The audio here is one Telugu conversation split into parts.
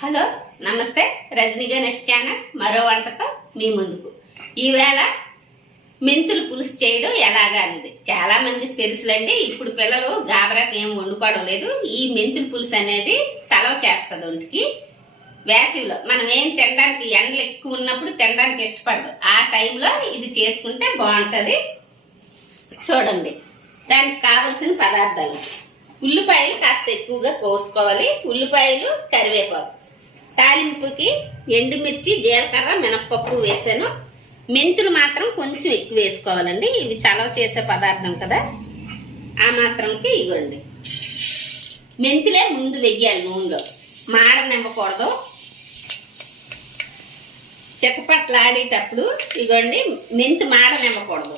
హలో నమస్తే రజనీ గణేష్ ఛానల్ మరో వంటతో మీ ముందుకు. ఈవేళ మెంతులు పులుసు చేయడం ఎలాగా అనేది చాలా మందికి తెలుసులండి. ఇప్పుడు పిల్లలు గాబరాకి ఏం వండుకోవడం లేదు. ఈ మెంతుల పులుసు అనేది చలవ చేస్తుంది ఒంటికి. వేసవిలో మనం ఏం తినడానికి ఎండలు ఎక్కువ ఉన్నప్పుడు తినడానికి ఇష్టపడదు. ఆ టైంలో ఇది చేసుకుంటే బాగుంటుంది. చూడండి, దానికి కావలసిన పదార్థాలు: ఉల్లిపాయలు కాస్త ఎక్కువగా కోసుకోవాలి. ఉల్లిపాయలు, కరివేపాకు, తాలింపుకి ఎండుమిర్చి, జీలకర్ర, మినప్పప్పు వేసాను. మెంతులు మాత్రం కొంచెం ఎక్కువ వేసుకోవాలండి. ఇవి చలవ చేసే పదార్థం కదా, ఆ మాత్రంకి ఇవ్వండి. మెంతులే ముందు వెయ్యాలి నూనెలో, మాడనివ్వకూడదు. చిట్టపట్లాడేటప్పుడు ఇవ్వండి, మెంతు మాడనివ్వకూడదు.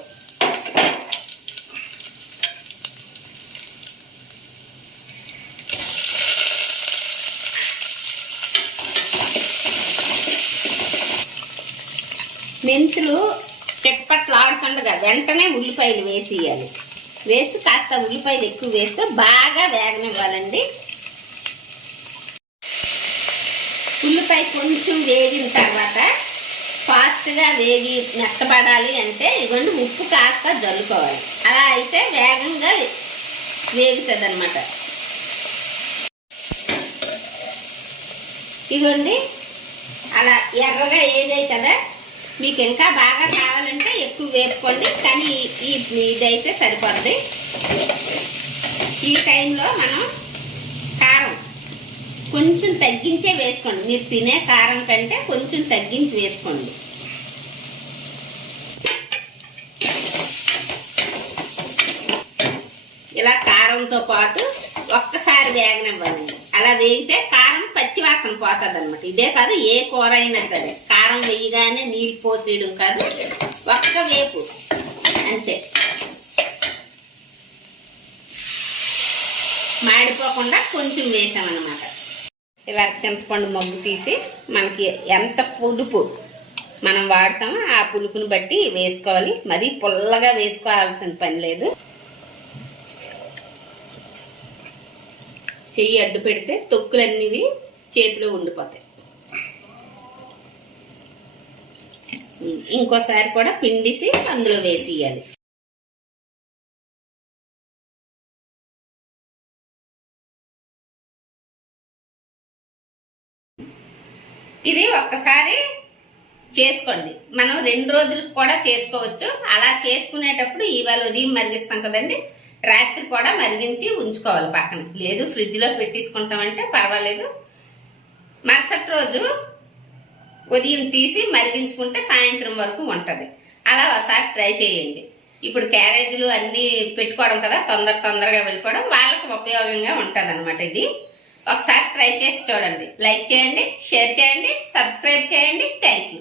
మెంతులు చిట్టపట్లాడుతుండగా వెంటనే ఉల్లిపాయలు వేసేయాలి. వేసి కాస్త ఉల్లిపాయలు ఎక్కువ వేస్తే బాగా వేగనివ్వాలండి. ఉల్లిపాయ కొంచెం వేగిన తర్వాత ఫాస్ట్గా వేగి మెత్తపడాలి అంటే ఇవన్నీ ఉప్పు కాస్త జల్లుకోవాలి. అలా అయితే వేగంగా వేగుతుంది అన్నమాట. ఇవ్వండి, అలా ఎర్రగా ఏదైతే కదా, మీకు ఇంకా బాగా కావాలంటే ఎక్కువ వేపుకోండి, కానీ ఇదైతే సరిపోద్ది. ఈ టైంలో మనం కారం కొంచెం తగ్గించే వేసుకోండి. మీరు తినే కారం కంటే కొంచెం తగ్గించి వేసుకోండి. ఇలా కారంతో పాటు ఒక్కసారి వేగనివ్వాలండి. అలా వేగితే కారం పచ్చివాసన పోతుంది అనమాట. ఇదే కాదు, ఏ కూర అయినా సరే కారం వేయగానే నీళ్ళు పోసేయడం కాదు, ఒక్క వేపు అంతే. మాడిపోకుండా కొంచెం వేసామన్నమాట. ఇలా చింతపండు మొగ్గు తీసి మనకి ఎంత పులుపు మనం వాడతామో ఆ పులుపుని బట్టి వేసుకోవాలి. మరీ పుల్లగా వేసుకోవాల్సిన పని లేదు. చెయ్యి అడ్డు పెడితే తొక్కులన్నీ చేతిలో ఉండిపోతాయి. ఇంకోసారి కూడా పిండిసి అందులో వేసేయాలి. ఇది ఒక్కసారి చేసుకోండి. మనం 2 రోజులకు కూడా చేసుకోవచ్చు. అలా చేసుకునేటప్పుడు ఇవాళ ఉదయం మరిగిస్తాం కదండి, రాత్రి కూడా మరిగించి ఉంచుకోవాలి పక్కన. లేదు ఫ్రిడ్జ్లో పెట్టేసుకుంటామంటే పర్వాలేదు. మరుసటి రోజు ఉదయం తీసి మరిగించుకుంటే సాయంత్రం వరకు ఉంటుంది. అలా ఒకసారి ట్రై చేయండి. ఇప్పుడు క్యారేజీలు అన్నీ పెట్టుకోవడం కదా, తొందరగా వెళ్ళిపోవడం, వాళ్ళకి ఉపయోగంగా ఉంటుంది అనమాట. ఇది ఒకసారి ట్రై చేసి చూడండి. లైక్ చేయండి, షేర్ చేయండి, సబ్స్క్రైబ్ చేయండి. Thank you.